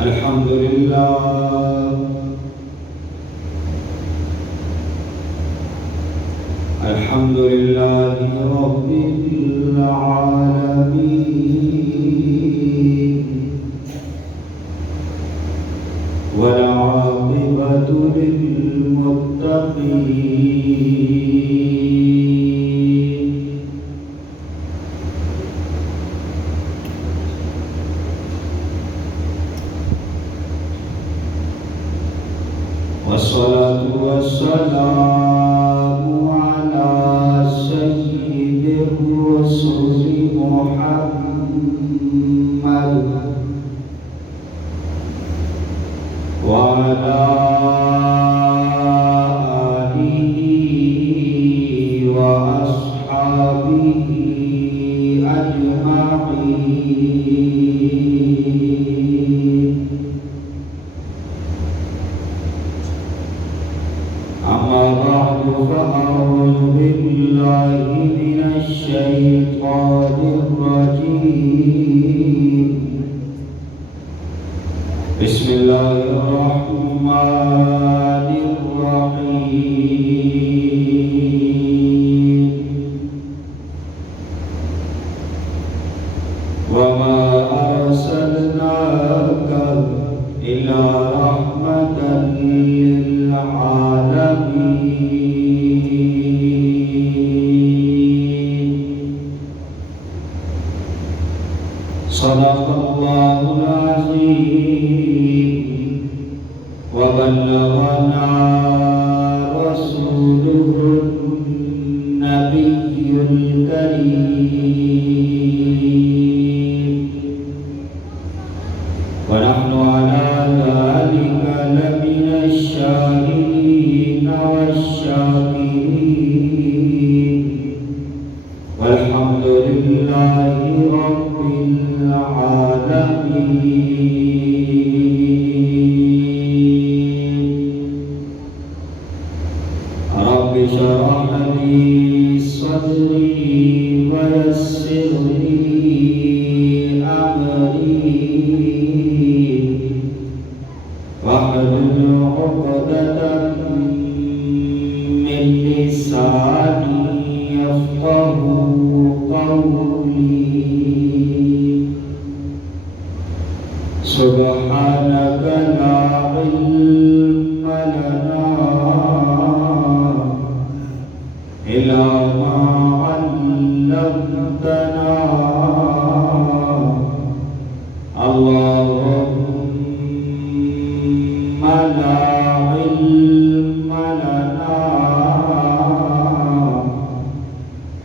الحمد لله الحمد لله رب العالمين والعاقبة للمتقين والصلاة والسلام على سيد الرسل محمد وعلى آله وأصحابه أجمعين. أما بعد فأعوذ بالله من الشيطان الرجيم. بسم الله الرحمن الرحيم. وما أرسلناك إلا رحمة للعالمين. صدق الله العظيم وبلغنا رسوله النبي الكريم ونحن على ذلك لمن الشاهدين والشاكرين والحمد لله رب العالمين. رب اشرح لي صدري ويسر لي أمري واحلل عقدة من لساني يفقهوا قولي. سبحانك لا علم لنا إلا ما علمتنا. اللهم لا علم لنا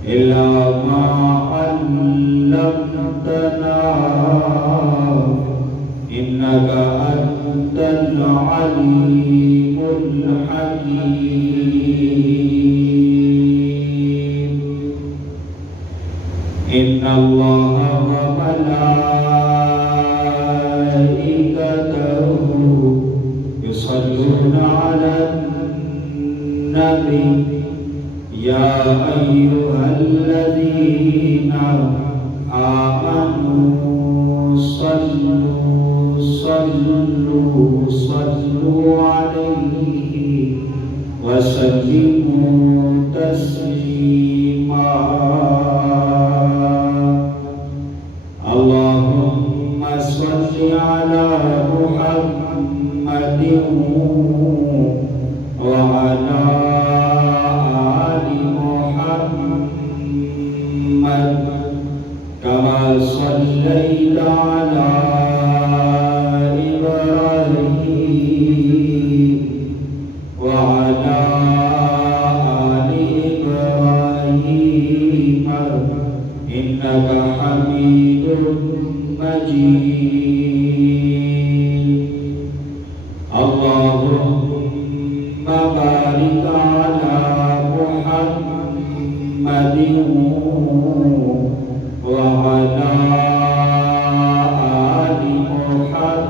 إلا ما علمتنا إنك أنت العليم الحكيم. إن الله وملائكته يصلون على النبي يا أيها الذين آمنوا صلوا عليه وسلموا تسليما. اللهم صل على محمد وعلى آل محمد كما صليت على إبراهيم وعلى آل إبراهيم إنك حميد مجيد. اللهم بارك على محمد وعلى آل محمد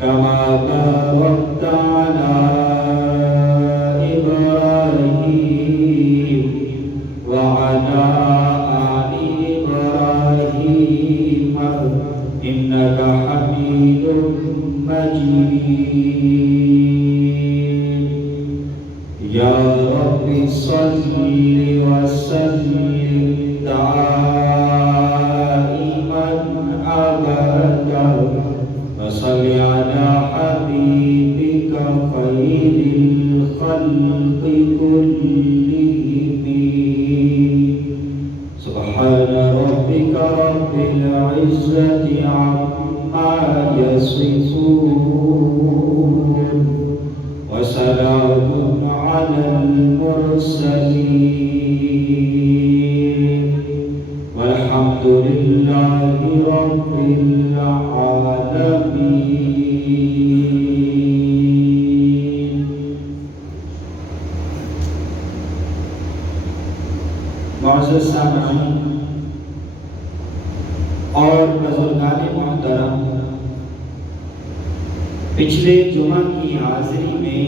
كما باركت على إبراهيم وعلى آل إبراهيم إنك حميد مجيد يا رب صل وسلم دائما أبدا وصل على حبيبك خير الخلق كلهم سبحان ربك رب العزة عما يصفون وسلام على المرسلين والحمد لله رب العالمين. معزز سامعین اور بزرگان محترم، پچھلے جمعہ کی حاضری میں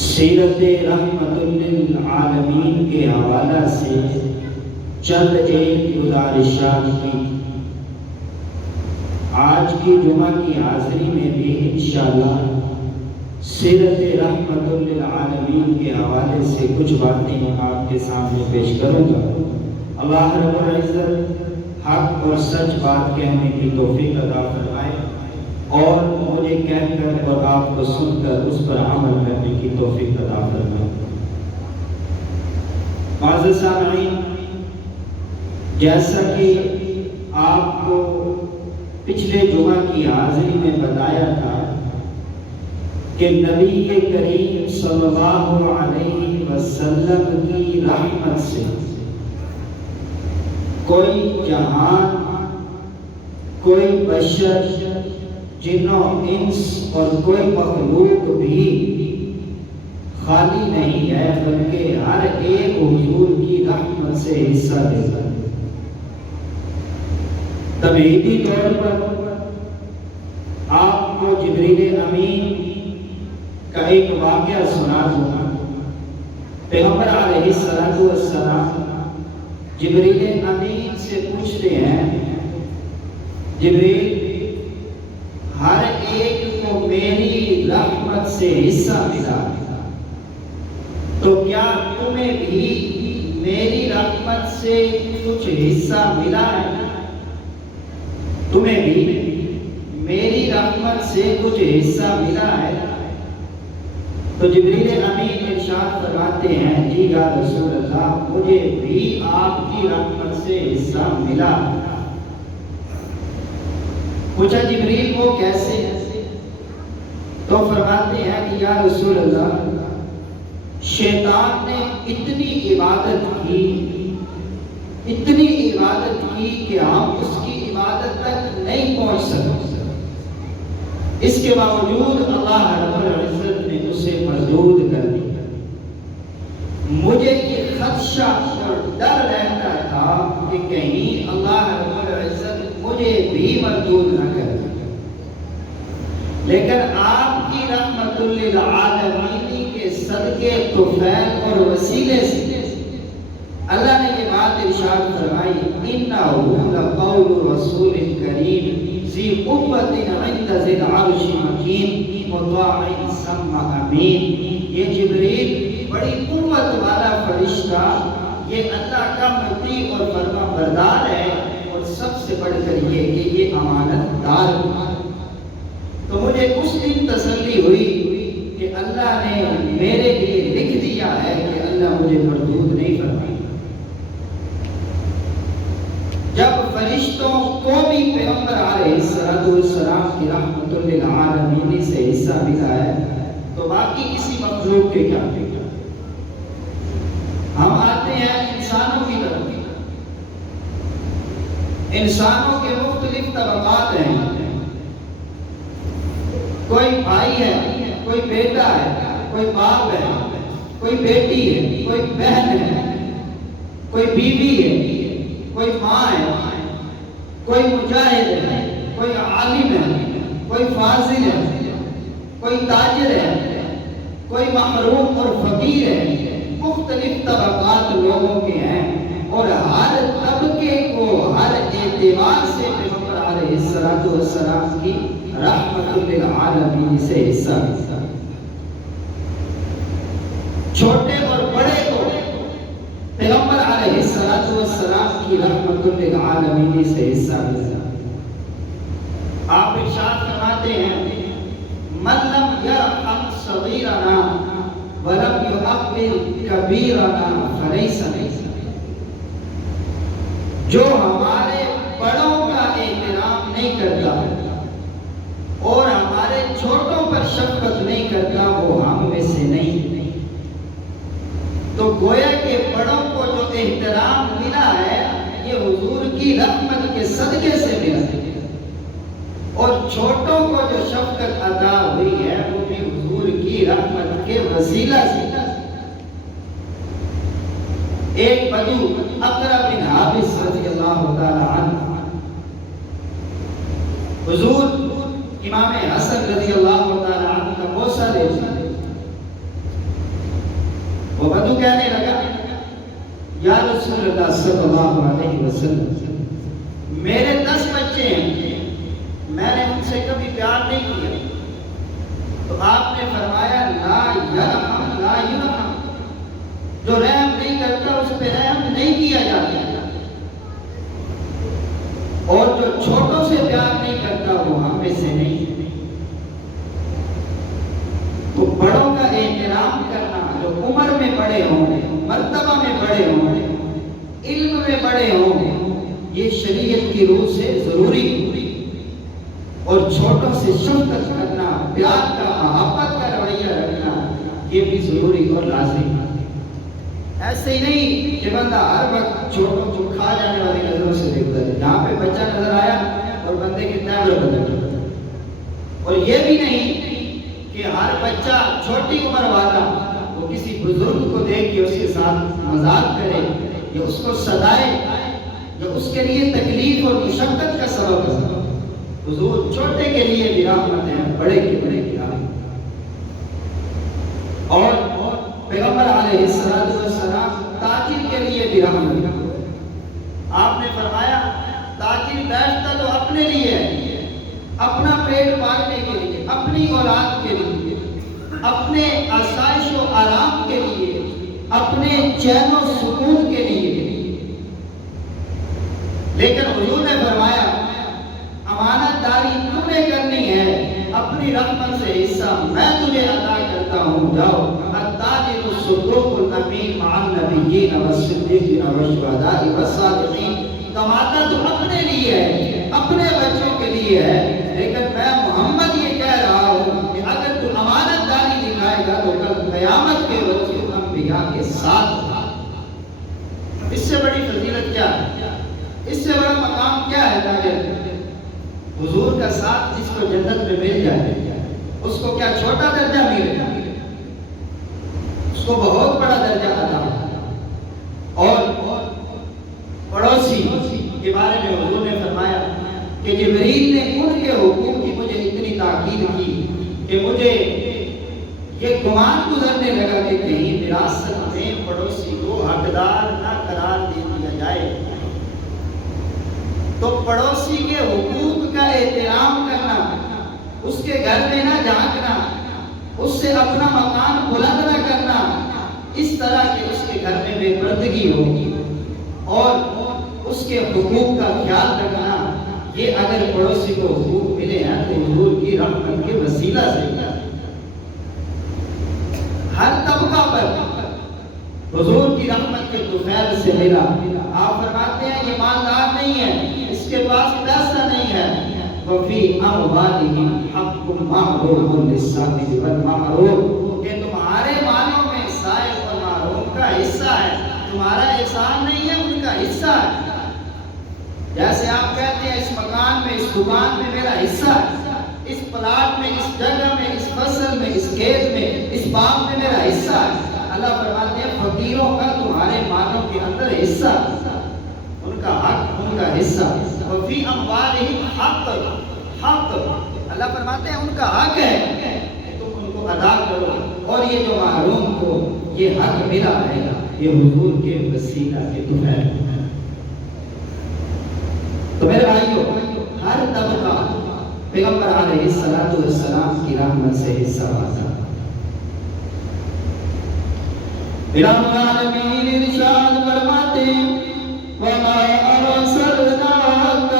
سیرت رحمت للعالمین کے حوالہ سے چند ایک گزارشات کی. آج کی جمعہ کی حاضری میں بھی انشاءاللہ سیرت رحمت للعالمین کے حوالے سے کچھ باتیں آپ کے سامنے پیش کروں گا. اللہ رب العزت حق اور سچ بات کہنے کی توفیق عطا فرمائے اور مجھے کہہ کر اور آپ کو سن کر اس پر عمل کرنے کی توفیق عطا فرمائے. معزز سامعین، جیسا کہ آپ کو پچھلے جمعہ کی حاضری میں بتایا تھا کہ نبی کریم صلی اللہ علیہ وسلم کی رحمت سے کوئی جہان، کوئی بشر، جن و انس اور کوئی مخلوق بھی خالی نہیں ہے، بلکہ ہر ایک حضور کی رحمت سے حصہ دیتا ہے. تمہیدی طور پر آپ کو جبریل امین کا ایک واقعہ سنا دوں. پیغمبر علیہ السلام جبریل امین سے پوچھتے ہیں، جبریل ہر ایک کو میری رحمت سے حصہ ملا، تو کیا تمہیں بھی میری رحمت سے کچھ حصہ ملا ہے؟ تمہیں بھی میری رحمت سے کچھ حصہ ملا ہے؟ تو جبریل امین ارشاد فرماتے ہیں، جی یا رسول اللہ، مجھے بھی آپ کی رحمت سے حصہ ملا. پوچھا جبریل وہ کیسے؟ تو فرماتے ہیں کہ یا رسول اللہ، شیطان نے اتنی عبادت کی کہ ہم اس کی عبادت تک نہیں پہنچ سکتے. اس کے باوجود اللہ رب العزت نے اسے مردود کر دیا. مجھے یہ خدشہ اور ڈر رہتا تھا کہ کہیں اللہ رب العزت مجھے بھی مردود نہ کر دے. لیکن آپ کی رحمت للعالمین کے صدقے طفیل اور وسیلے سے اللہ نے یہ بات ارشاد فرمائی، اِنَّهُ لَقَوْلُ رَسُولٍ كَرِيمٍ ذِي قُوَّةٍ عِندَ ذِي الْعَرْشِ مَكِينٍ مُطَاعٍ ثَمَّ أَمِينٍ. یہ جبریل بڑی قوت والا فرشتہ، یہ اللہ کا مطیع اور فرما بردار ہے، اور سب سے بڑھ کر یہ کہ یہ امانت دار. تو مجھے اس دن تسلی ہوئی کہ اللہ نے میرے لیے لکھ دیا ہے کہ اللہ مجھے مردود نہیں فرمائے. جب فرشتوں کو بھی پیغمبر علیہ السلام کی رحمت للعالمین سے حصہ ملا ہے، تو باقی کسی مخلوق کے کیا؟ ہم آتے ہیں انسانوں کی طرف. انسانوں کے مختلف طبقات ہیں. کوئی بھائی ہے، کوئی بیٹا ہے، کوئی باپ ہے، کوئی بیٹی ہے، کوئی بہن ہے، کوئی بیوی ہے، کوئی ماں ہے، کوئی مجاہد ہے، کوئی عالم ہے، کوئی فاضل ہے، کوئی تاجر ہے، کوئی محروم اور فقیر ہے. مختلف طبقات لوگوں کے ہیں، اور ہر طبقے کو ہر ایک اعتبار سے پیغمبر علیہ السلام کی رحمت للعالمین سے حصہ ملتا ہے۔ چھوٹے اور بڑے کو پیغمبر علیہ السلام کی رحمت للعالمین سے حصہ ملتا ہے۔ آپ ارشاد فرماتے ہیں من لم یرحم صغیرنا ولم یعقل کبیرنا فلیس منا۔ جو ہمارے بڑوں کا احترام نہیں کرتا اور ہمارے چھوٹوں پر شفقت نہیں کرتا وہ ہم میں سے نہیں۔ تو گویا کہ بڑوں کو جو احترام ملا ہے یہ حضور کی رحمت کے صدقے سے ملا ہے، اور چھوٹوں کو جو شفقت عطا ہوئی ہے وہ بھی حضور کی رحمت کے وسیلہ سے۔ ایک بدو اقرا بن حابس رضی اللہ تعالی عنہ حضور امام حسن رضی اللہ تعالی عنہ کا بوسہ لے وہ بدو کہنے لگا یا رسول اللہ صلی اللہ علیہ وسلم میرے 10 بچے ہیں، میں نے ان سے کبھی پیار نہیں کیا، تو آپ نے فرمایا لا یرحم لا یرحم، جو رحم نہیں کرتا اس پہ رحم نہیں کیا جاتا، اور جو چھوٹوں سے پیار نہیں کرتا وہ ہم میں سے نہیں۔ تو بڑوں کا احترام کرنا، جو عمر میں بڑے ہوں، مرتبہ میں بڑے ہوں، علم میں بڑے ہوں، یہ شریعت کی روح سے ضروری ہے۔ اور چھوٹوں سے شفقت کرنا، پیار کا محبت کا رویہ رکھنا یہ بھی ضروری اور لازمی ہے۔ ایسے ہی نہیں کہ بندہ ہر وقت چھوٹوں کو کھا جانے والی نظروں سے دیکھتا ہے، جہاں پہ بچہ نظر آیا اور بندے کی تعبیر بدل گئی۔ اور یہ بھی نہیں کہ ہر بچہ چھوٹی عمر والا وہ کسی بزرگ کو دیکھ کے اس کے ساتھ مذاق کرے یا اس کو سدائے یا اس کے لیے تکلیف اور مشقت کا سبب ہے۔ حضور چھوٹے کے لیے بھی رحمت ہے، بڑے کے بڑے کی رحمت۔ اور پیغمبر علیہ السلام تاجر کے لیے بھی رحمت ہے۔ آپ نے فرمایا تاجر بیچتا تو اپنے لیے ہے، اپنا پیٹ پالنے کے لیے، اپنی اولاد کے لیے، اپنے آسائش و آرام کے لیے، اپنے چین و سکون کے لیے، لیکن حضور نے فرمایا امانت داری تو نے کرنی ہے، اپنی رحمت سے حصہ میں تجھے عطا کرتا ہوں، جاؤ التاجر الصدوق الامین مع النبیین والصدیقین والشہداء والصالحین۔ کماتا تو اپنے لیے ہے، اپنے بچوں کے لیے ہے، لیکن میں محمد یہ کہہ رہا ہوں کہ اگر تو امانت داری دکھائے گا تو کل قیامت کے روز انبیاء کے ساتھ۔ اس سے بڑی فضیلت کیا ہے؟ اس سے بڑا مقام کیا ہے؟ تاجر حضور کا ساتھ جس کو جنت میں مل جائے اس کو کیا چھوٹا درجہ ملے گا؟ اس کو بہت بڑا درجہ عطا ہے۔ اور پڑوسی کے بارے میں حضور نے فرمایا کہ جبریل نے ان کے حقوق کی مجھے اتنی تاکید کی کہ مجھے یہ گمان گزرنے لگا کہ کہیں وراثت میں پڑوسی کو حقدار نہ قرار دے دیا جائے۔ تو پڑوسی کے حقوق کا احترام کرنا، اس کے گھر میں نہ جھانکنا، اس سے اپنا مکان بلند نہ کرنا، اس طرح کہ اس کے گھر میں بے پردگی ہوگی، اور اس کے حقوق کا خیال رکھنا، یہ اگر پڑوسی کو حقوق ملے ہیں تو حضور کی رحمت کے وسیلہ سے ہر طبقہ پر حضور کی رحمت کے طفیل سے ملا۔ آپ فرماتے ہیں یہ مالدار نہیں ہے، اس کے پاس پیسہ نہیں ہے، وفی اموالہم حق معلوم للسائل والمحروم، کہ تمہارے مالوں میں سائل اور محروم کا حصہ ہے، تمہارا احسان نہیں ہے، ان کا حصہ ہے۔ جیسے آپ کہتے ہیں اس مکان میں، اس دکان میں میرا حصہ ہے، اس پلاٹ میں، اس جگہ میں، اس فصل میں، اس کھیت میں، اس باغ میں میرا حصہ ہے۔ اللہ فرماتے ہیں فقیروں کا تمہارے مالوں کے اندر حصہ، ان کا حق، ان کا حصہ۔ وفی اموالہم حق، حق اللہ فرماتے ہیں ان کا حق ہے کہ تم ان کو ادا کرو، اور یہ جو محروم کو یہ حق ملا ہے یہ حضور کے وسیلہ کے تو ہے۔ تو میرے طبقہ پیغمبر علیہ السلام کی رحمت سے حصہ پاتا۔ رب العالمین ارشاد فرماتے ہیں وَمَا أَرْسَلْنَاكَ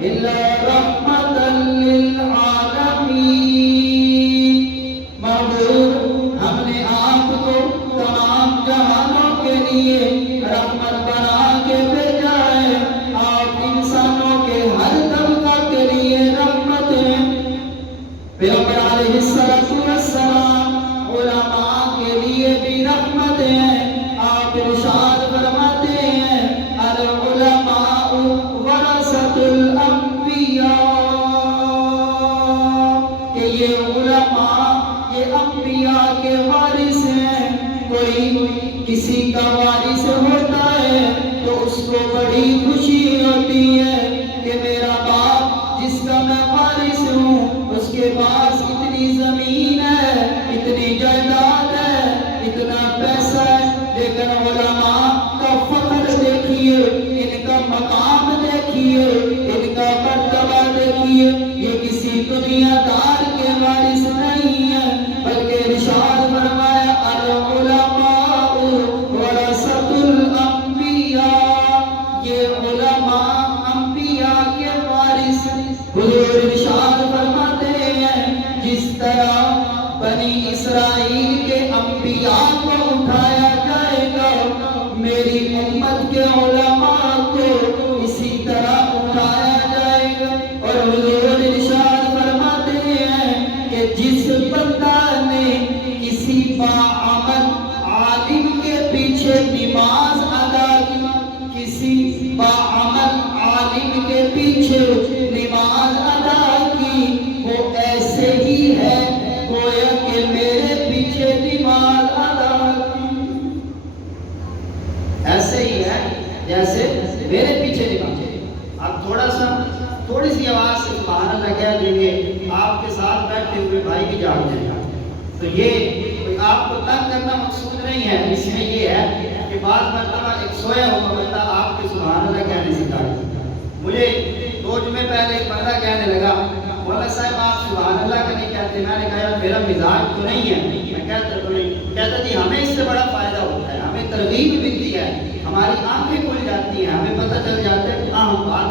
إِلَّا رَحْمَةً لِّلْعَالَمِينَ۔ محبوب، ہم نے آپ کو تمام جہانوں کے لیے رحمت بنا کے بھیجا ہے۔ آپ انسانوں کے ہر طبقہ کے لیے رحمت ہیں۔ پیغمبر علیہ السلام علماء کے لیے بھی رحمت ہیں۔ آپ ارشاد فرماتے ہیں العلماء ورثۃ الانبیاء، کہ یہ علماء یہ انبیاء کے وارث ہیں۔ کوئی کسی کا وارث ہوتا ہے تو اس کو بڑی خوشی ہوتی ہے کہ میرا باپ جس کا میں وارث ہوں اس کے پاس اتنی زمین ہے، اتنی جائیداد ہے، اتنا پیسہ ہے۔ لیکن علماء کا فخر دیکھیے، ان کا مقام دیکھیے، ان کا مرتبہ دیکھیے، یہ کسی دنیا دار کے وارث نہیں ہے، بلکہ ارشاد فرمایا العلماء ورثۃ الانبیاء، یہ علماء انبیاء کے وارث۔ حضور ارشاد فرماتے ہیں جس طرح بنی اسرائیل کے انبیاء کو اٹھایا جائے گا، میری امت کے علماء کو اسی طرح اٹھایا جائے گا۔ اور حضور ارشاد فرماتے ہیں کہ جس بندہ نے کسی باعمل عالم کے پیچھے نماز ادا کی، کسی باعمل عالم کے پیچھے نماز ادا کی، وہ ایسے ہی ہے گویا کہ میرے پیچھے نماز ادا کی، ایسے ہی ہے جیسے میرے پیچھے نماز۔ آپ تھوڑی سی آواز سے سبحان اللہ کہہ دیں گے، آپ کے ساتھ بیٹھے ہوئے بھائی بھی جاگ جائے گا۔ تو یہ آپ کو تنگ کرنا مقصود نہیں ہے، اس میں یہ ہے کہ بعض مرتبہ ایک سویا ہوا بندہ آپ کے سبحان اللہ کہنے سے جاگ جائے۔ مجھے 2 جمعے پہلے ایک بندہ کہنے لگا مولا صاحب آپ سبحان اللہ کا نہیں کہتے۔ میں نے کہا یار میرا مزاج تو نہیں ہے، میں کہتا تو نہیں۔ کہتا جی ہمیں اس سے بڑا فائدہ ہوتا ہے، ہمیں ترغیب ملتی ہے، ہماری آنکھیں کھل جاتی ہیں، ہمیں پتہ چل جاتا ہے کہ ہم بات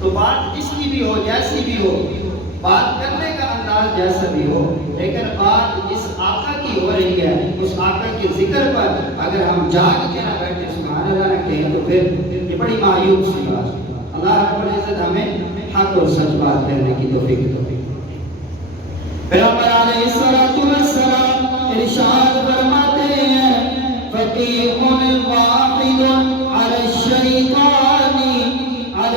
تو بات جس کی بھی ہو، جیسی بھی ہو، بات کرنے کا انداز جیسا بھی ہو، لیکن بات جس آقا کی ہو رہی ہے اس آقا کے ذکر پر اگر ہم جاگ کے نہ بیٹھے سبحان اللہ نہ کہیں تو پھر یہ بڑی مایوب سی بات ہے۔ اللہ رب العزت ہمیں حق اور سچ بات کہنے کی توفیق دے۔ پیغمبر علیہ السلام ارشاد فرماتے ہیں فقیہ واحد علی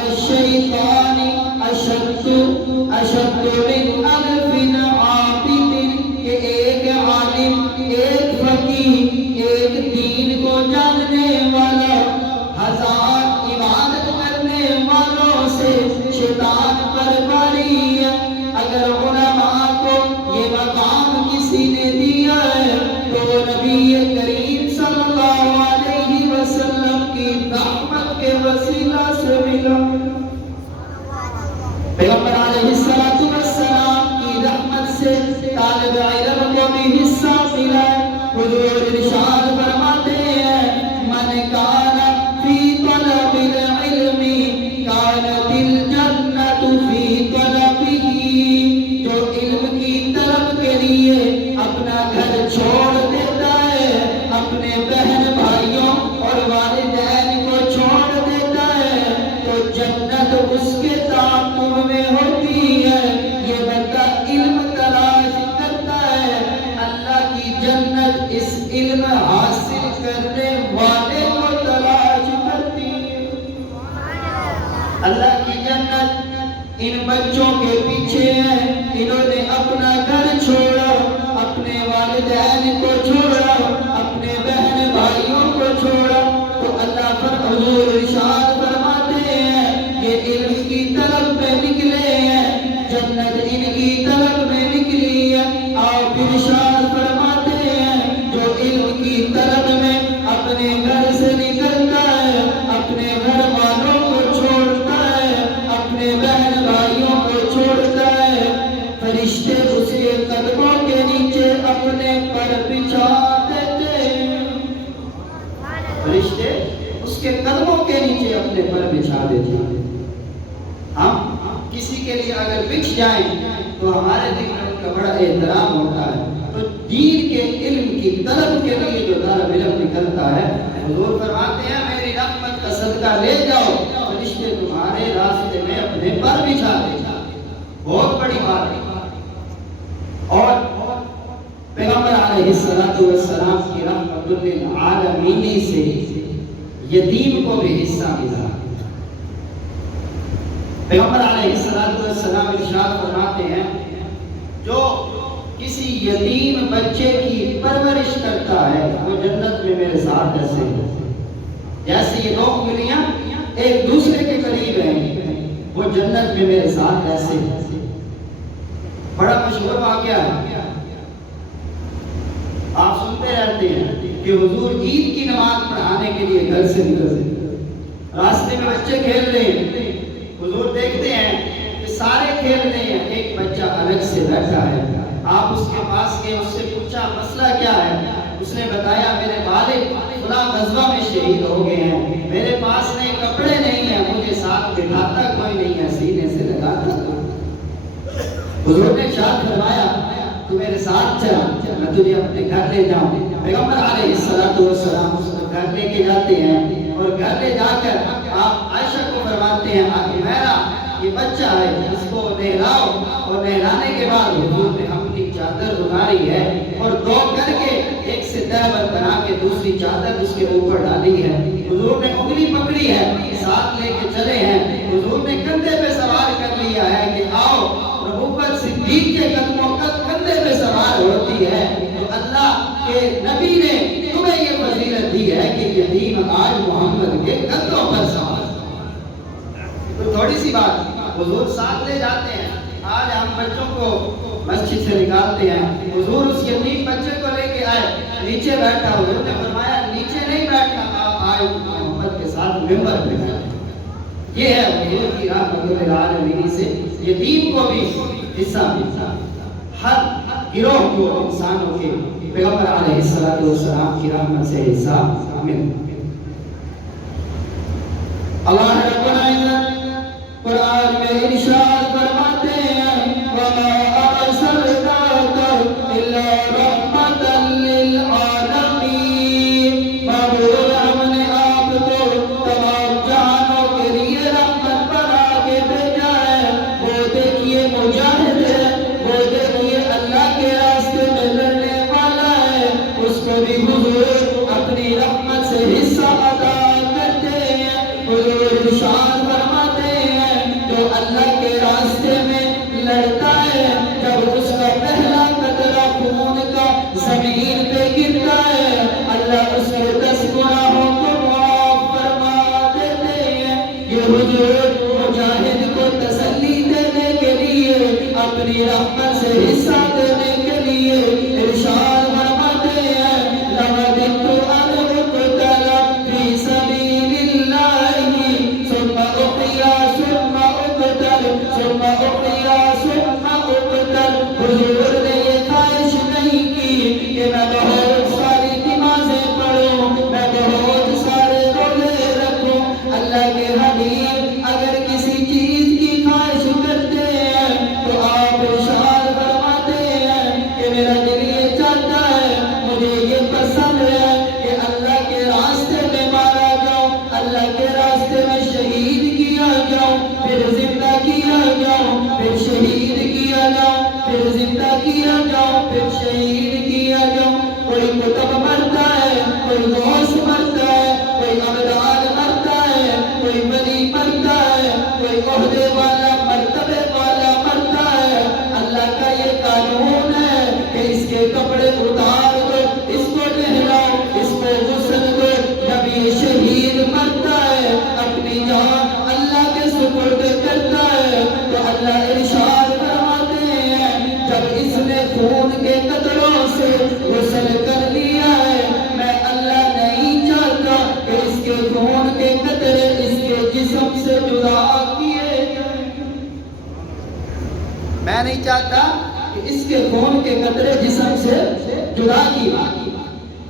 الشیطان اشد من الف عابد، کہ ایک عالم، ایک فقیہ، ایک دین کو جاننے والا 1000 عبادت کرنے والوں سے شیطان پر باری ہے۔ اگر علماء کو یہ مقام کسی نے دیا ہے تو وہ نبی کریم صلی اللہ علیہ وسلم کی رحمت کے وسیلہ سے ملا۔ پیغمبر علیہ السلام کی رحمت سے طالب علم کو بھی حصہ ملا۔ حضور ارشاد فرماتے ہیں من کان فی طلب العلم کانت الجنۃ فی طلبہ، جو علم کی طلب کے لیے اپنا گھر چھوڑ دیتا ہے، اپنے بہن بھائیوں اور والدین کو چھوڑ دیتا ہے تو جنت اس کے تعاقب میں ہوتی ہے۔ یہ بندہ علم تلاش کرتا ہے، اللہ کی جنت اس علم حاصل کرنے والے کو تلاش کرتی ہے۔ اللہ کی جنت ان بچوں کے پیچھے ہے، انہوں نے اپنا گھر چھوڑا، اپنے والدین کو چھوڑا، اپنے بہن بھائیوں کو چھوڑا، تو اللہ پر حضور ارشاد فرماتے ہیں یہ علم کی طرف میں نکلے ہیں، جنت ان کی طرف میں نکلی ہے۔ آپ ارشاد فرماتے ہیں جو علم کی طرف میں اپنے گھر سے نکلتا ہے، اپنے گھر والوں کو چھوڑتا ہے، اپنے کسی کے لیے اگر بچ جائیں تو ہمارے دل میں ان کا بڑا احترام ہوتا ہے. تو دین کے علم کی طلب کے لیے جو طالب علم نکلتا ہے، حضور فرماتے ہیں میری رحمت کا صدقہ لے جاؤ، فرشتے تمہارے راستے میں اپنے پر بچھا دے. بہت بڑی بات ہے. اور پیغمبر علیہ السلام کی رحمت للعالمین سے یتیم کو بھی حصہ ملا. پیغمبر علیہ السلام ارشاد فرماتے ہیں جو کسی یتیم بچے کی پرورش کرتا ہے وہ جنت میں میرے ساتھ ایسے ہے جیسے یہ دو انگلیاں ایک دوسرے کے قریب ہیں، وہ جنت میں میرے ساتھ ایسے ہے. بڑا مشہور واقعہ ہے، آپ سنتے رہتے ہیں کہ حضور عید کی نماز پڑھانے کے لیے گھر سے نکلتے، راستے میں بچے کھیل رہے ہیں، حضور دیکھتے ہیں کہ سارے کھیل رہے ہیں، ایک بچہ الگ سے بیٹھا ہے. آپ اس کے پاس گئے، اس سے پوچھا مسئلہ کیا ہے؟ اس نے بتایا میرے والد فلاں غزوہ میں شہید ہو گئے ہیں، میرے پاس نئے کپڑے نہیں ہیں، مجھے ساتھ بٹھاتا کوئی نہیں ہے، سینے سے لگاتا. حضور نے ارشاد فرمایا تو میرے ساتھ چل، میں تجھے اپنے گھر لے جاؤں. پیغمبر علیہ السلام اس کو گھر لے کے جاتے ہیں اور گھر لے جا کر آپ عائشہ کو فرماتے ہیں میرا یہ بچہ ہے، اس کو نہلاؤ. اور نہلانے کے بعد حضور نے اپنی چادر اتاری ہے اور دو کر کے ایک سے تہبند بنا کے دوسری چادر اس کے اوپر ڈالی ہے. حضور نے انگلی پکڑی ہے، ساتھ لے کے چلے ہیں. حضور نے کندھے پہ سوار کر لیا ہے کہ آؤ. نبوت صدیق کے قدموں کندھے پہ سوار ہوتی ہے. تو اللہ کے نبی نے تمہیں یہ فضیلت دی ہے کہ یتیم آج محمد کے کندھوں پر سوار. تو تھوڑی سی بات حضور ساتھ لے جاتے ہیں. آج ہم بچوں کو مسجد سے نکالتے ہیں، حضور اس یتیم بچے کو لے کے آئے، نیچے بیٹھا. حضور نے فرمایا نیچے نہیں بیٹھنا، آپ آئے محمد کے ساتھ ممبر پہ بیٹھے. یہ ہے حضور کی رحمت للعالمین سے یتیم کو بھی حصہ ملتا. ہر گروہ کو انسانوں کے پیغمبر علیہ السلام کی رحمت سے حصہ ملتا. اللہ رب العزت قرآن میں ارشاد فرماتے ہیں وَمَا أَرْسَلْنَاكَ إِلَّا رَحْمَةً لِّلْعَالَمِينَ. محبوب ہم نے آپ کو تمام جہانوں کے لیے رحمت بنا کے بھیجا ہے. وہ دیکھیے مجاہد ہے، وہ دیکھیے اللہ کے راستے میں لڑنے والا ہے، اس کو بھی حضور اپنی رحمت سے حصہ عطا کرتے ہیں. حضور ارشاد فرماتے ہیں جو اللہ کے راستے میں لڑتا ہے، جب اس کا پہلا قطرہ خون کا زمین پہ گرتا ہے، اللہ اس کے 10 گناہوں کو معاف فرما دیتے ہیں. یہ حضور مجاہد کو تسلی دینے کے لیے، اپنی رحمت سے حصہ دینے کے لیے ارشاد فرماتے ہیں لَوَدِدتُّ أَنْ أُقْتَلَ فِي سَبِيلِ اللَّهِ ثُمَّ أُحْيَا ثُمَّ أُقْتَلْ ثُمَّ أُحْيَا ثُمَّ أُقْتَلْ. حضور نے یہ خواہش نہیں کی کہ میں بہت ساری نمازیں پڑھوں، میں بہت سارے روزے رکھوں. اللہ کے حبیب اگر کسی چیز کی خواہش کرتے ہیں تو آپ ارشاد فرماتے ہیں کہ میرا دل یہ چاہتا ہے، مجھے یہ پسند ہے کہ اللہ کے راستے میں مارا جاؤں، اللہ کے راستے میں شہید کیا جاؤں، پھر زندہ کیا جاؤں، پھر شہید کیا جاؤں، پھر زندہ کیا جاؤں، پھر شہید کیا جاؤں. کوئی کتب مرتا ہے، کوئی غوث مرتا ہے، کوئی ابدال مرتا ہے، کوئی ولی مرتا ہے، کوئی عہدے والا مرتبے والا مرتا ہے. اللہ کا یہ قانون ہے کہ اس کے کپڑے اتار دو، اس کو نہلاؤ، اس کو غسل دو. جب یہ شہید مرتا ہے، اپنی جان اللہ کے سپرد کرتا ہے، تو اللہ ارشاد فرماتے ہیں جب اس نے خون کے قطروں سے غسل کر لیا ہے، میں اللہ نہیں چاہتا کہ اس کے خون کے قطرے اس کے جسم سے جدا کیے جائیں. میں نہیں چاہتا کہ اس کے خون کے قطرے جسم سے جدا کیے.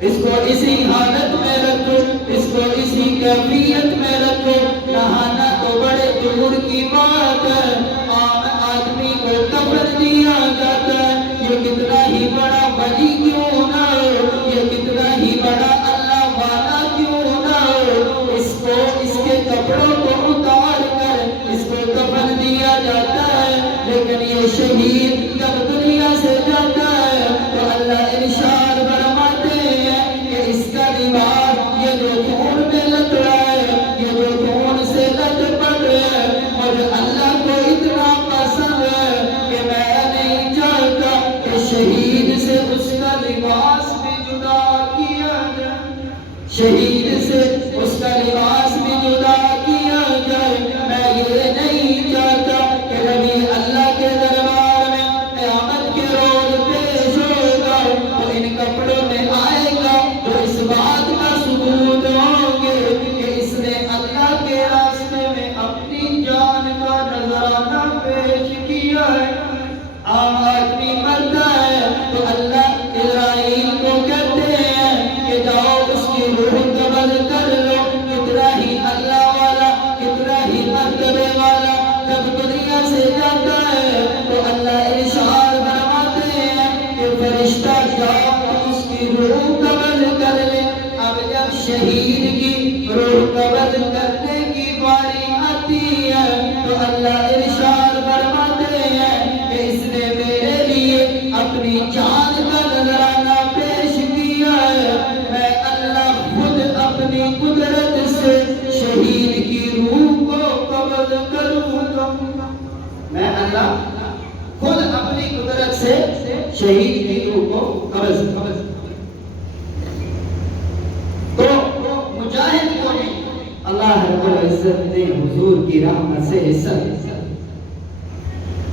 اس کو اسی حالت میں رکھو، اس کو اسی کیفیت میں رکھو. نہانا تو بڑے دور کی بات ہے، آتی ہے تو اللہ ارشاد فرماتے ہیں کہ اس نے میرے لیے اپنی جان کا نذرانہ پیش کیا ہے، میں اللہ خود اپنی قدرت سے شہید کی روح کو قبض کروں گا۔ میں اللہ خود اپنی قدرت سے شہید کی روح کو قبض تو مجاہد کو بھی اللہ رب العزت نے حضور کی رحمت سے حصہ دیا۔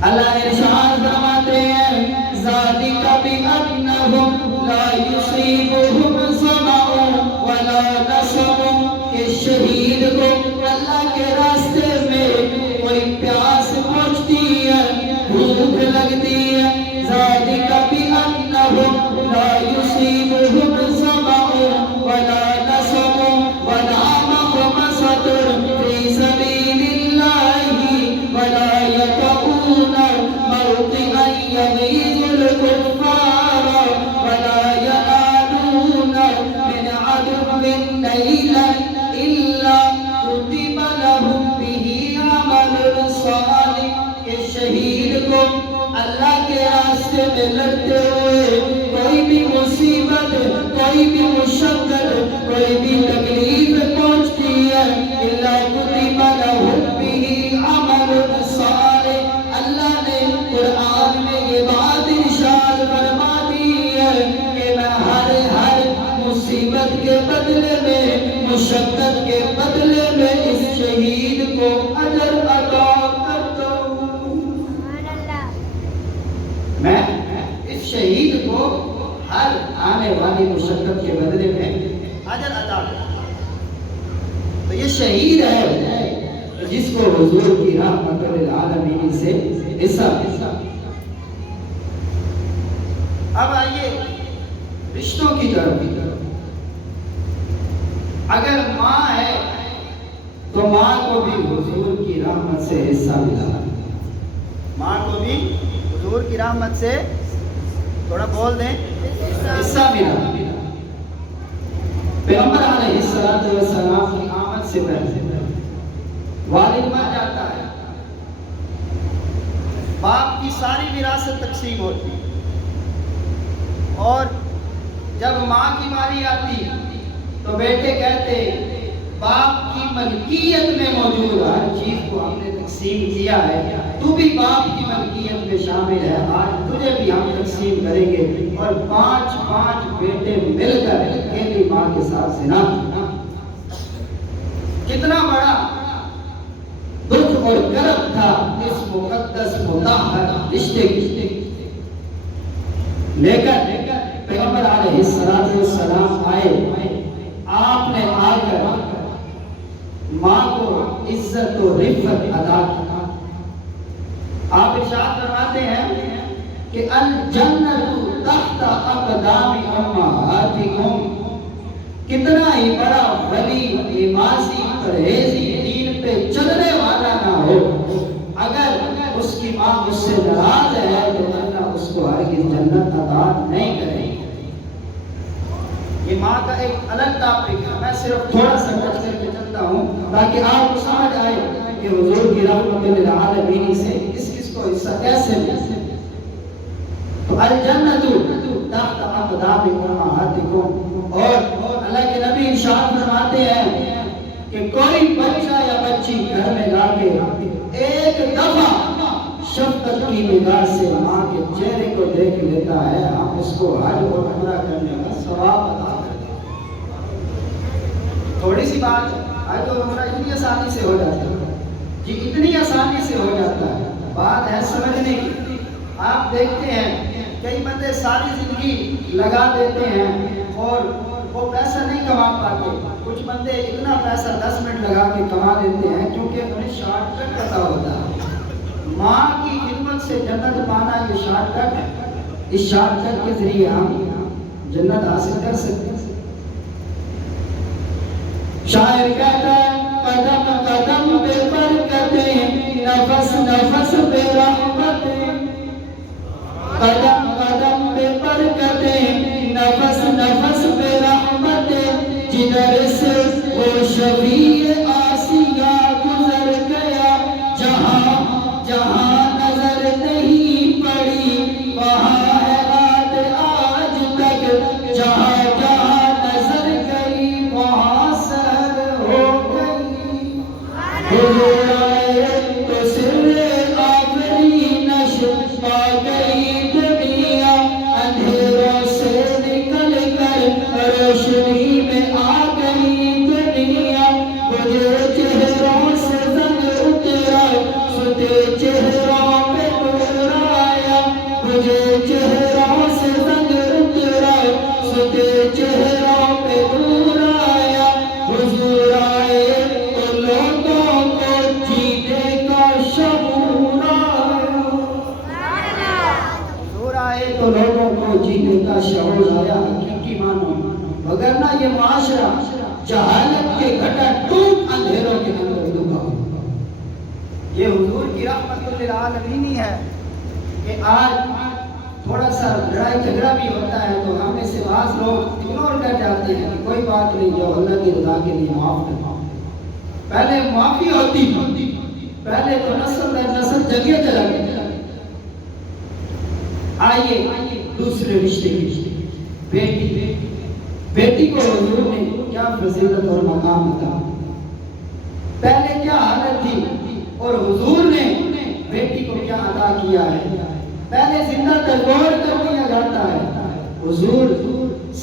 اللہ ارشاد فرماتے ہیں ذالک بأنہم لا یصیبہم ظمأ ولا نصب، کہ شہید کو اللہ کے راستے میں کوئی پیاس پہنچتی ہے، بھوک لگتی ہے، ذالک بأنہم لا یصیبہم ظمأ ولا نصب ولا مخمصۃ فی سبیل اللہ ولا یطؤون موطئا یغیظ الکفار ولا ینالون من عدو نیلا الا کتب لهم به عمل صالح، کہ شہید کو اللہ کے راستے میں لڑتے ہوئے کوئی بھی مصیبت، کوئی بھی مشقت، کوئی بھی تکلیف پہنچتی ہے، الا کتب لهم به عمل صالح، اللہ نے قرآن میں یہ بات ارشاد فرما دی ہے کہ میں ہر مصیبت کے بدلے میں، مشقت کے بدلے میں اس شہید کو اجر عطا کرتا ہوں۔ میں اس شہید کو ہر آنے والی مشقت کے بدلے میں اجر عطا کرتا ہوں۔ تو یہ شہید ہے جس کو حضور کی رحمت للعالمین سے حصہ۔ اب آئیے رشتوں کی طرف۔ اگر ماں ہے تو ماں کو بھی حضور کی رحمت سے حصہ ملا، ماں کو بھی حضور کی رحمت سے، تھوڑا بول دیں، حصہ ملا۔ پیغمبر علیہ السلام کی آمد سے پہلے والد مر جاتا ہے، باپ کی ساری وراثت تقسیم ہوتی ہے، اور جب ماں کی باری آتی تو بیٹے کہتے باپ کی ملکیت میں موجود ہر چیز کو ہم نے تقسیم کیا ہے، تو بھی باپ کی ملکیت میں شامل ہے، آج تجھے بھی ہم تقسیم کریں گے، اور 5 بیٹے مل کر اکیلی ماں کے ساتھ زنا۔ کتنا بڑا دکھ اور کرب تھا اس مقدس مطہر رشتے کی، لیکن پیغمبر علیہ السلام آئے، آپ نے آ کر ماں کو عزت و رفعت ادا کی۔ آپ ارشاد فرماتے ہیں کہ الجنت تحت اقدام امہاتکم، کتنا ہی بڑا ولی، نمازی، پرہیزی، دین پہ چلنے والا نہ ہو، اگر اس کی ماں اس سے ناراض ہے تو اللہ اس کو ہرگز جنت عطا نہیں کرے گی۔ یہ ماں کا ایک الگ ٹاپک ہے، میں صرف تھوڑا سا ٹچ کر کے چلتا ہوں تاکہ آپ کو سمجھ آئے کہ حضور کی رحمت للعالمین سے کس کو حصہ کیسے ملے۔ تو الجنت تحت اقدام امہاتکم، اور اللہ کے نبی ارشاد فرماتے ہیں کہ کوئی بچہ یا بچی گھر میں لا کے ایک دفعہ شفقت کی نگاہ سے ماں کے چہرے کو دیکھ لیتا ہے، ہم اس کو حج اور عمرہ کرنے کا ثواب عطا کرتے ہیں۔ تھوڑی سی بات، حج اور عمرہ اتنی آسانی سے ہو جاتا ہے جی، اتنی آسانی سے ہو جاتا ہے، بات ہے سمجھنے کی۔ آپ دیکھتے ہیں کئی بندے ساری زندگی لگا دیتے ہیں اور وہ پیسہ نہیں کما پاتے، کچھ بندے اتنا پیسہ 10 منٹ لگا کے کما دیتے ہیں کیونکہ انہیں شارٹ کٹ پتہ ہوتا ہے۔ ماں کی خدمت سے جنت پانا یہ شارٹ کٹ ہے، اس شارٹ کٹ کے ذریعے ہم جنت حاصل کر سکتے ہیں۔ شاعر کہتا ہے قدم قدم پہ برکتیں، نفس نفس پہ رحمتیں، قدم قدم پہ برکتیں، نفس نفس پہ رحمتیں، جدھر سے وہ شفیع آسیہ گزر گئے یا حقیقی معنوں وگرنہ یہ معاشرہ جہالت کے گھٹا ٹوٹ اندھیروں کے اندر ڈوبا ہوا۔ یہ حضور کی رحمت للعالمین ہی ہے کہ آج تھوڑا سا لڑائی جھگڑا بھی ہوتا ہے تو ہم میں سے بعض لوگ اگنور کر جاتے ہیں کہ کوئی بات نہیں، جو اللہ کی رضا کے لیے معاف کرنا۔ پہلے معافی ہوتی تھی، پہلے تو نسل در نسل جگہ چلا گیا۔ آئیے دوسرے رشتے کی بیٹی کو حضور نے کیا فضیلت اور مقام عطا، پہلے کیا حالت تھی اور حضور نے بیٹی کو کیا عطا کیا ہے۔ پہلے زندہ درگور کر دیا جاتا ہے، حضور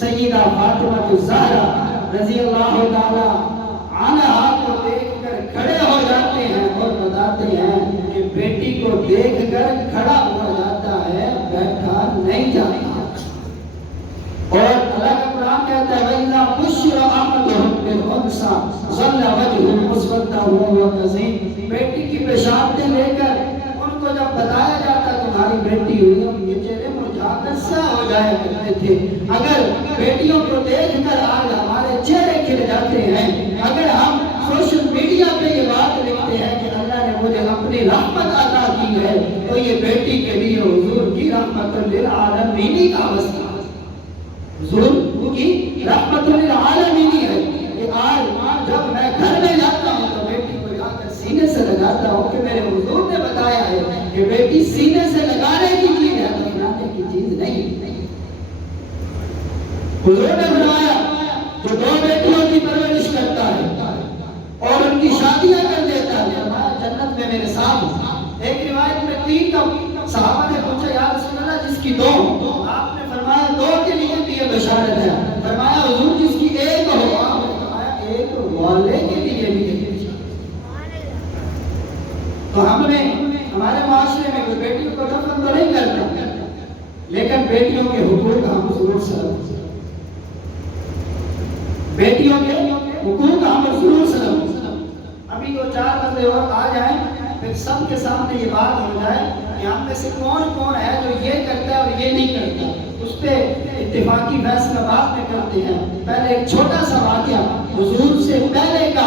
سیدہ فاطمہ الزہرا رضی اللہ تعالی عنہا کو دیکھ کر کھڑے ہو جاتے ہیں اور بتاتے ہیں کہ بیٹی کو دیکھ کر کھڑا ہو جاتا ہے، بیٹھا نہیں جاتا۔ اور اللہ کا قرآن کہتا ہے وَإِذَا بُشِّرَ أَحَدُهُم بِالْأُنثَىٰ ظَلَّ وَجْهُهُ مُسْوَدًّا وَهُوَ كَظِيمٌ۔ بیٹی کی بشارتیں لے کر ان کو جب بتایا جاتا تمہاری بیٹی ہوئی، ہم یہ چہرے مرجھا کر سیاہ ہو جایا کرتے تھے۔ اگر بیٹیوں کو دیکھ کر آج ہمارے چہرے کھل جاتے ہیں، اگر ہم سوشل میڈیا پہ یہ بات لکھتے ہیں کہ اللہ نے مجھے اپنی رحمت عطا کی ہے، تو یہ بیٹی کے لیے حضور کی رحمت للعالمین کا وسیلہ، حضور کی رحمت للعالمین ہے کہ آج جب میں گھر میں جاتا ہوں تو بیٹی کو جا کر سینے سے لگاتا ہوں کہ میرے حضور نے بتایا ہے کہ بیٹی سینے سے لگانے کی چیز ہے، بنانے کی چیز نہیں۔ حضور نے فرمایا جو دو بیٹیوں کی پرورش کرتا ہے اور ان کی شادیاں کر دیتا ہے، فرمایا جنت میں میرے ساتھ۔ ایک روایت میں 3 کا صحابہ نے پوچھا یا رسول اللہ جس کی 2، آپ نے فرمایا 2 کے لیے بھی یہ بشارت ہے۔ فرمایا حضور جس کی 1 ہو، آپ نے فرمایا 1 والے کے لیے بھی یہ بشارت۔ تو ہم نے ہمارے معاشرے میں کوئی بیٹیوں کو دفن تو نہیں کرتا، لیکن بیٹیوں کے حقوق ہم ضرور سلام، بیٹیوں کے حقوق ہم ضرور سلام۔ ابھی 2-4 بندے اور آ جائیں پھر سب کے سامنے یہ بات ہو جائے کہ ہم میں سے کون کون ہے جو یہ کرتا ہے اور یہ نہیں کرتا، اس پہ اتفاقی فیصلہ بعد میں کرتے ہیں۔ پہلے ایک چھوٹا سا واقعہ حضور سے پہلے کا،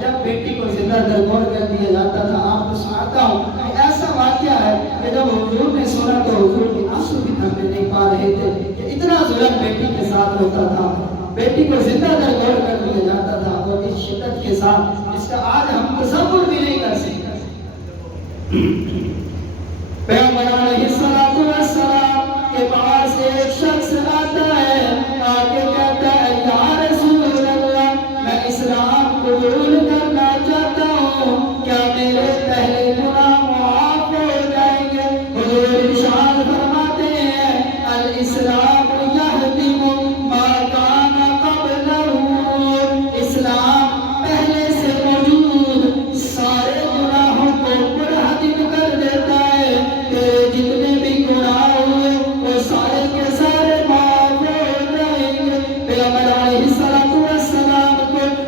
جب بیٹی کو زندہ درگور کر دیا جاتا تھا، آپ کو سناتا ہوں کہ ایسا واقعہ ہے کہ جب حضور نے سنا تو حضور کے آنسو بھی تھمنے نہیں پا رہے تھے کہ اتنا ظلم بیٹی کے ساتھ ہوتا تھا، بیٹی کو زندہ درگور کر دیا جاتا تھا اور اس شدت کے ساتھ جس کا آج ہم تصور بھی نہیں کر سکتے۔ پیغمبر علیہ السلام کے پاس ایک شخص آتا ہے، آگے کہتا ہے یا رسول اللہ میں اسلام قبول کرنا چاہتا ہوں، کیا میرے پہلے گناہ معاف ہو جائیں گے؟ حضور ارشاد فرماتے ہیں الاسلام یہدم ما کان قبلہ، اسلام پہلے سے موجود سارے گناہوں کو منہدم کر دیتا ہے، تیرے جتنے بھی گناہ ہوئے وہ سارے کے سارے معاف ہو جائیں گے۔ پیغمبر علیہ السلام کو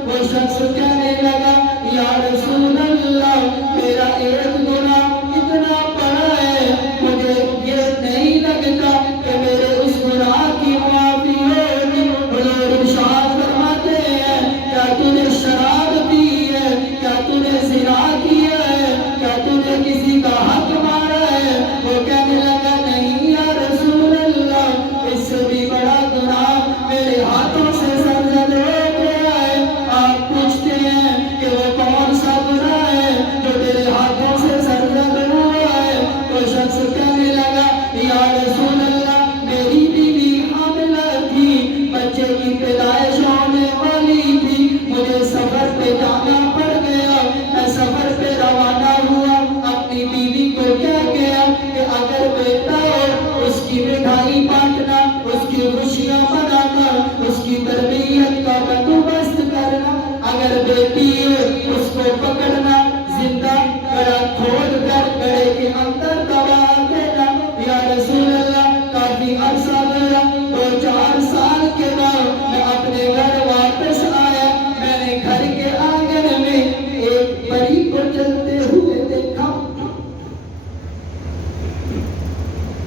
وہ شخص کہنے لگا یا رسول اللہ میرا ایک گناہ اتنا بڑا ہے، مجھے یہ نہیں لگتا کہ میرے اس گناہ کی معافی ہوگی۔ حضور ارشاد فرماتے ہیں کیا تو نے شراب پی ہے، کیا تو نے زنا کیا ہے، کیا تو نے کسی کا حق مارا ہے؟ وہ کہنے لگا نہیں یا رسول اللہ، اس سے بھی بڑا گناہ میرے ہاتھوں سے سرزد ہو گیا ہے۔ آپ پوچھتے ہیں کہ وہ کون سا گناہ ہے جو تیرے ہاتھوں سے سرزد ہوا ہے؟ وہ شخص کہنے لگا یا رسول اللہ میری بیوی حاملہ تھی، بچے کی پیدائش ہونے والی تھی، مجھے سفر پہ جانا پڑ گیا، میں سفر پہ روانہ ہوا، اپنی بیوی کو کہہ گیا کہ اگر بیٹا ہو اس کی مٹھائی بانٹنا، اس کی خوشیاں منانا، اس کی تربیت کا بندوبست کرنا، اگر بیٹی ہو اس کو پکڑنا، زندہ گڑا کھود کر گڑے کے اندر دبا دینا۔ یا رسول اللہ کافی عرصہ گیا، 2-4 سال کے بعد میں اپنے گھر واپس آیا، میں نے گھر کے آنگن میں ایک پری کو چلتے ہوئے دیکھا،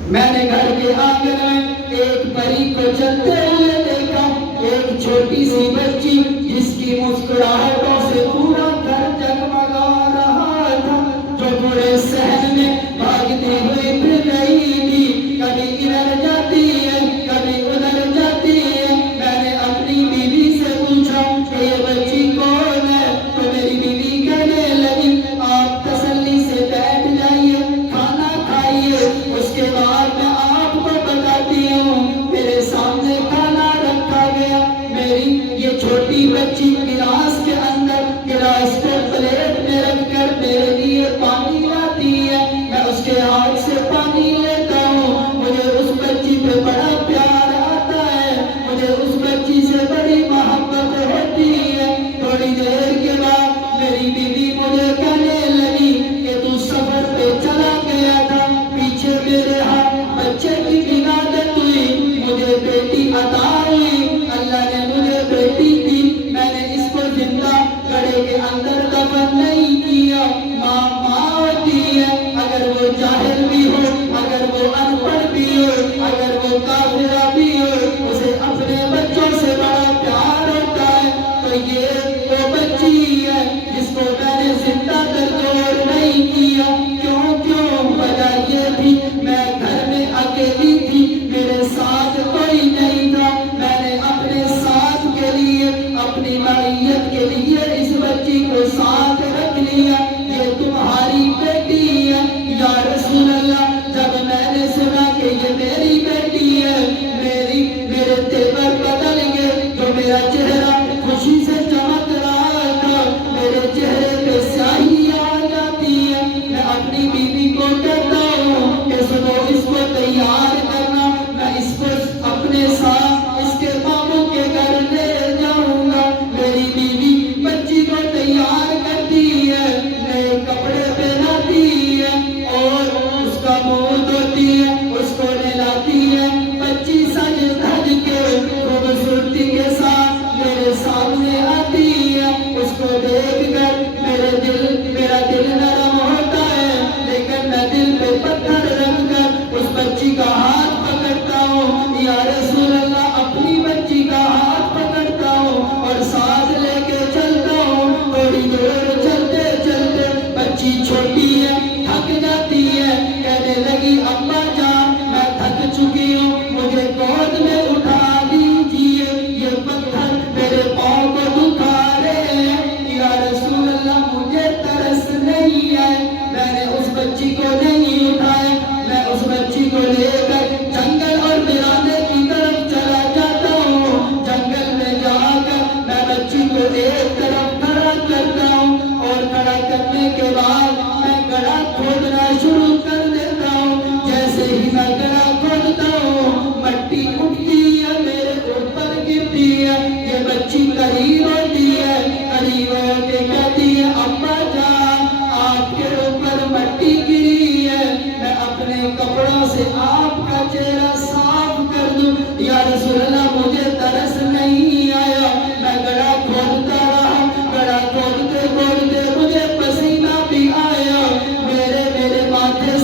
میں نے گھر کے آنگن میں ایک پری کو چلتے ہوئے دیکھا، ایک چھوٹی سی بچی جس کی مسکراہٹوں سے پورا گھر جگمگا رہا تھا، جو پورے صحن میں بھاگتی ہوئی پھر رہی تھی، کبھی ادھر جاتی ہے کبھی ادھر جاتی ہے۔ میں نے اپنی بیوی سے پوچھا کہ یہ بچی کون ہے، تو میری بیوی کہنے لگی آپ تسلی سے بیٹھ جائیے، کھانا کھائیے، اس کے بعد میں آپ کو بتاتی ہوں۔ میرے سامنے کھانا رکھا گیا، میری یہ چھوٹی بچی گلاس کے اندر گلاس کو پلیٹ میں رکھ کر میرے لیے پانی لاتی ہے، میں اس کے ہاتھ سے پانی لیتا ہوں، مجھے اس بچی پہ بڑا پیار آتا ہے، مجھے اس بچی سے بڑی محبت ہوتی ہے۔ تھوڑی دیر کے بعد میری بیوی مجھے کہنے لگی کہ تو سفر پہ چلا گیا تھا، پیچھے میرے ہاتھ بچے کی ولادت ہوئی، مجھے بیٹی عطا ہوئی، اللہ نے مجھے بیٹی دی، میں نے اس کو زندہ گڑھے کے اندر دفن نہیں کیا۔ ماں ماں ہوتی ہے، اگر وہ جاہل بھی ہو، اگر وہ ان پڑھ بھی ہو، اگر وہ کافرہ بھی ہو، اسے اپنے بچوں سے بڑا پیار ہوتا ہے۔ تو یہ وہ بچی ہے جس کو میں نے زندہ درگور نہیں کیا۔ کیوں وجہ یہ تھی میں گھر میں اکیلی تھی، میرے ساتھ کوئی نہیں تھا، میں نے اپنے ساتھ کے لیے اپنی معیت کے لیے اس بچی کو ساتھ رکھ لیا، یہ تمہاری بیٹی ہے۔ یا رسول اللہ، جب میں نے سنا کہ یہ میری بیٹی ہے، میرے تیور بدل گئے، جو میرا چہرہ خوشی سے چمک رہا تھا، میرے چہرے پہ سیاہی آ جاتی ہے۔ میں اپنی بیوی کو کہتا ہوں کہ سنو اس کو تیار کرنا، میں اس کو اپنے ساتھ اس کے ماموں کے گھر لے جاؤں گا۔ میری بیوی بچی کو تیار کرتی ہے، نئے کپڑے پہناتی ہے اور اس کا منہ دھوتی ہے، اس کو نہلاتی ہے۔ بچی سج دھج کے خوبصورتی کے ساتھ میرے سامنے آتی ہے، اس کو دیکھ کر میرا دل نرم ہوتا ہے، لیکن میں دل پہ پتھر رکھ کر اس بچی کا ہاتھ پکڑتا ہوں، یا رسول اللہ اپنی بچی کا ہاتھ پکڑتا ہوں اور ساتھ لے کے چلتا ہوں۔ تھوڑی دور چلتے چلتے بچی چھوٹی ہے، تھک جاتی ہے، کہنے لگی اماں جان میں تھک چکی ہوں، مجھے گود میں اٹھا دیجیے، یہ پتھر میرے پاؤں کو دکھا رہے ہیں۔ یا رسول اللہ مجھے ترس نہیں ہے، میں نے اس بچی کو نہیں اٹھایا، میں اس بچی کو لے کر جنگل اور ویرانے کی طرف چلا جاتا ہوں۔ جنگل میں جا کر میں بچی کو ایک طرف کھڑا کرتا ہوں اور کھڑا کرنے کے بعد میں گڑھا کھودنا شروع کر دیتا ہوں۔ جیسے ہی میں گڑھا کھودتا ہوں مٹی اٹھتی ہے، میرے اوپر گرتی ہے، یہ بچی قریب ہوتی ہے، قریب ہو کے کہتی ہے اماں جان آپ کے اوپر مٹی گری ہے، میں اپنے کپڑوں سے آپ کا چہرہ صاف کر دوں۔ یا رسول اللہ مجھے ترس نہیں آیا، میں گڑھا کھودتا رہا، گڑھا کھودتے کھودتے مجھے پسینہ بھی آیا، میرے ماتھے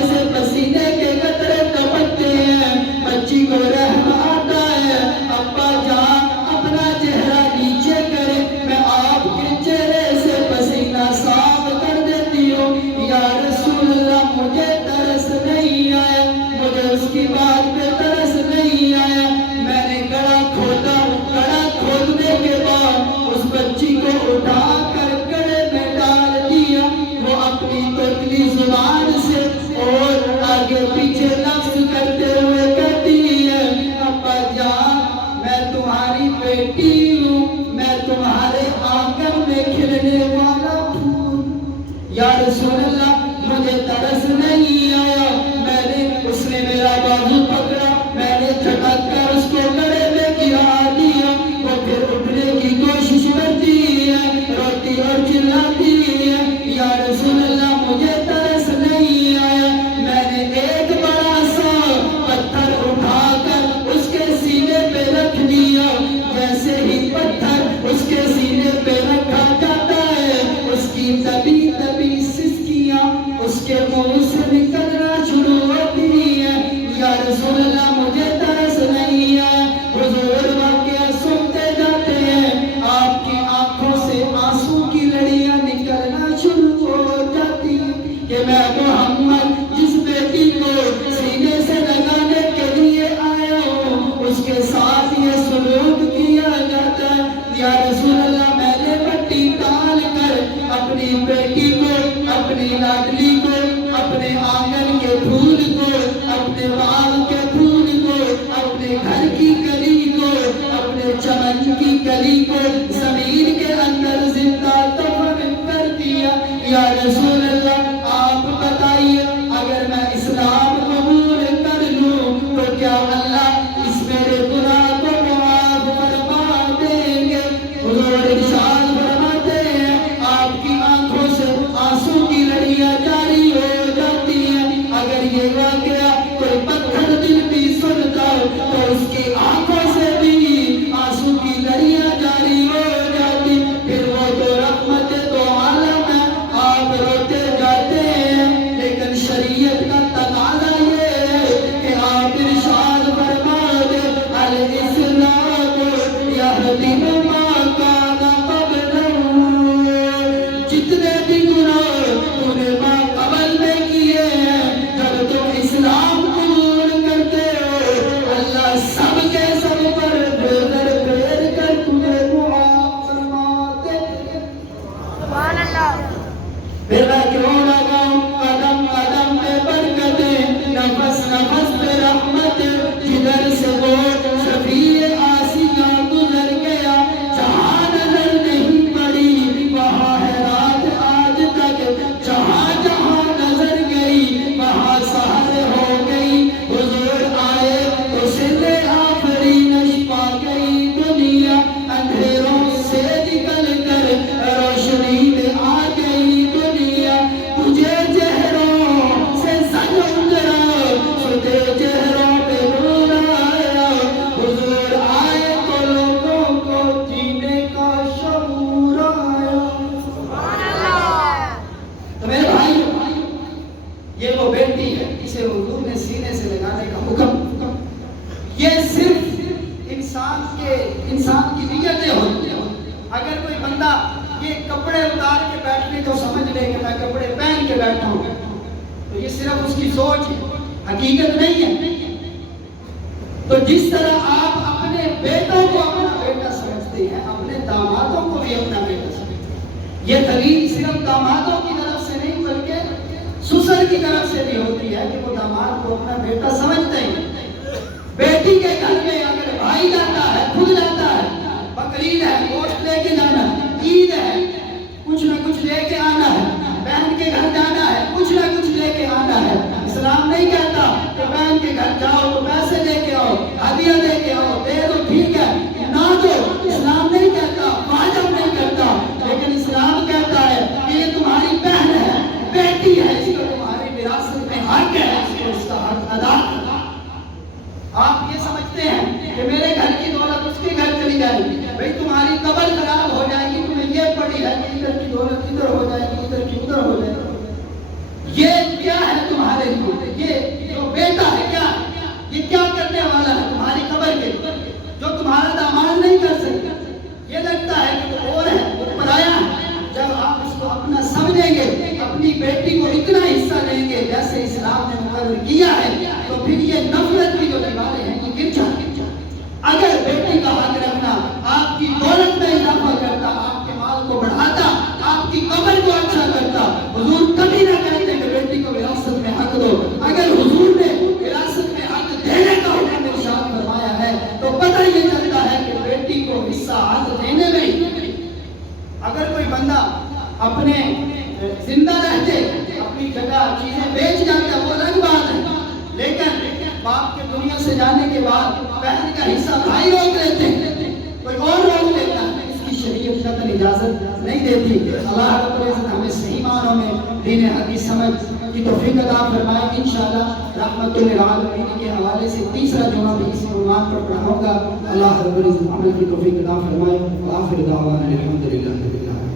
سے پسینے کے قطرے ٹپکتے ہیں، بچی کو رحم آتا ہے، ابا جان اپنا چہرہ نیچے کرے، میں آپ کے چہرے سے پسینہ صاف کر دیتی ہوں۔ یا رسول اللہ مجھے ترس نہیں آیا، مجھے اس کی بات پہ ترس نہیں آیا۔ میں نے گڑھا کھودا، گڑھا کھودنے کے بعد اس بچی کو اٹھا کر گڑھے میں ڈال دیا، وہ اپنی توتلی زبان سے اور آگے پیچھے لفظ کرتے ہوئے کہتی ہے ابا جان میں تمہاری بیٹی ہوں، میں تمہارے آنگن میں کھلنے والا پھول۔ یا رسول اللہ مجھے ترس نہیں آیا، اس نے میرا بازو پکڑا، میں نے جھٹک کر اس کو گڑھے میں گرا دیا، وہ پھر اٹھنے کی کوشش کرتی ہے، روتی اور چلاتی ہے۔ یا رسول اللہ مجھے ترس نہیں آیا، میں نے ایک بڑا سا پتھر اٹھا کر اس کے سینے پہ رکھ دیا، جیسے ہی پتھر اس کے سینے پہ رکھا جاتا ہے اس کی دبی سسکیاں اس کے منہ سے نکلنا شروع ہوتی ہیں۔ یا رسول کہ میں محمد جس بیٹی کو سینے سے لگانے کے لیے آیا ہوں اس کے ساتھ یہ سلوک کیا جاتا ہے۔ یا رسول اللہ میں نے پٹی ڈال کر اپنی بیٹی کو، اپنی لاڈلی کو، اپنے آنگن کے پھول کو، اپنے باغ کے پھول کو، اپنے گھر کی کلی کو، اپنے چمن کی کلی کو زمین کے اندر زندہ دفن کر دیا۔ یا رسول اللہ آپ بتائیے اگر میں اسلام قبول کر لوں تو کیا اللہ اس میرے گناہ کو معاف فرما دیں گے؟ حضور ارشاد فرماتے ہیں آپ کی آنکھوں سے آنسو کی لڑیاں جاری ہو جاتی ہیں۔ اگر یہ واقعہ کوئی پتھر دل بھی سنتا تو اس کی آنکھوں سے بھی آنسو کی لڑیاں جاری ہو جاتی۔ پھر وہ تو رحمت تو عالم ہے، آپ روتے جاتے ہیں، لیکن شریعت کا تقاضا یہ ہے کہ آپ ارشاد فرما دے الاسلام یہدم ما کان قبلہ، جتنے بھی گناہ تو نے ماں قبل میں کیے ہیں جب تم اسلام قبول کرتے ہو اللہ سب کے سب پر نظر پھیر کر تمہیں معاف فرماتے ہیں۔ سبحان اللہ۔ پھر میں کیوں لگاؤں قدم قدم پہ برکتیں، نفس نفس پہ رحمت، جدھر سے وہ شفیع آسیہ گزر گیا جہاں نظر نہیں پڑی وہاں ہے رات آج تک، جہاں جہاں نظر گئی وہاں سحر ہو گئی۔ حضور آئے تو سر آفرینش پا گئی دنیا، اندھیروں سے نکل کر روشنی میں آ گئی دنیا۔ تجھے چہروں سے سج اترا، سدے چہروں پہ نور آیا، حضور آئے تو لوگوں کو جینے کا شعور آیا۔ تو میرے بھائی یہ وہ بیٹی ہے جسے حضور نے سینے سے لگانے کا حکم۔ یہ صرف انسان کی نیتیں ہوتی ہیں۔ اگر کوئی بندہ یہ کپڑے اتار کے بیٹھنے تو سمجھ لے کہ میں کپڑے پہن کے بیٹھا ہوں تو یہ صرف اس کی سوچ ہے، حقیقت نہیں ہے۔ تو جس طرح آپ اپنے بیٹوں کو اپنا بیٹا سمجھتے ہیں اپنے دامادوں کو بھی اپنا بیٹا سمجھتے ہیں۔ یہ دلیل صرف دامادوں کی طرف سے نہیں بلکہ سسر کی طرف سے بھی ہوتی ہے کہ وہ داماد کو اپنا بیٹا سمجھتے ہیں۔ بیٹی کے گھر میں اگر بھائی جاتا ہے، خود جاتا ہے، بقرعید ہے گوشت لے کے جانا ہے، عید ہے کچھ نہ کچھ لے کے آنا ہے، بہن کے گھر جانا ہے کچھ نہ کچھ لے کے آنا ہے۔ اسلام نہیں کہتا کہ بہن کے گھر جاؤ تو پیسے لے کے آؤ، ہدیہ لے کے آؤ، دے دو ٹھیک ہے نہ دو، اسلام نہیں کہتا، واجب نہیں کرتا، لیکن اسلام کہتا ہے کہ یہ تمہاری بہن ہے، بیٹی ہے، اس کو تمہاری وراثت میں حق ہے، اس کو اس کا حق ادا کرو۔ آپ یہ سمجھتے ہیں کہ میرے گھر کی دولت اس کے گھر چلی جائے گی، بھئی تمہاری قبر خراب ہو جائے گی، تمہیں یہ پڑی ہے کہ ادھر کی دولت ادھر ہو جائے گی، ادھر کی ادھر ہو جائے گی۔ یہ کیا ہے تمہارے لیے؟ یہ جو بیٹا ہے کیا ہے؟ یہ کیا کرنے والا ہے تمہاری قبر کے جو تمہارا داماد نہیں کر سکتا؟ یہ لگتا ہے کہ وہ اور ہے، وہ پرایا ہے۔ جب آپ اس کو اپنا سمجھیں گے، اپنی بیٹی کو اتنا حصہ دیں گے جیسے اسلام نے مقرر کیا ہے، تو پھر یہ نفرت کی جو دیواریں ہیں یہ گر جائیں گی۔ اگر بیٹی کا حق رکھنا آپ کی دولت میں اضافہ کرتا، آپ کے مال کو بڑھاتا، آپ کی قبر کو اچھا کرتا، حضور کبھی نہ کہتے کہ بیٹی کو وراثت میں حق دو۔ اگر حضور نے وراثت میں حق دینے کا حکم ارشاد فرمایا ہے تو پتہ یہ چلتا ہے کہ بیٹی کو حصہ حق دینے میں ہی۔ اگر کوئی بندہ اپنے زندہ رہتے اپنی جگہ چیزیں بیچ جاتا وہ الگ بات ہے، لیکن باپ کے دنیا سے جانے کے بعد بہن کا حصہ بھائی روک لیتے ہیں، کوئی اور روک لیتا ہے، اس کی شریعت قطعاً اجازت نہیں دیتی۔ اللہ رب العزت ہمیں صحیح معنوں میں دین حق کی سمجھ کی توفیق عطا فرمائے۔ انشاءاللہ رحمت للعالمین کے حوالے سے تیسرا جمعہ بھی اسی عنوان پر پڑھا ہوگا۔ اللہ رب العزت عمل کی توفیق عطا فرمائے۔ وآخر دعوانا الحمدللہ۔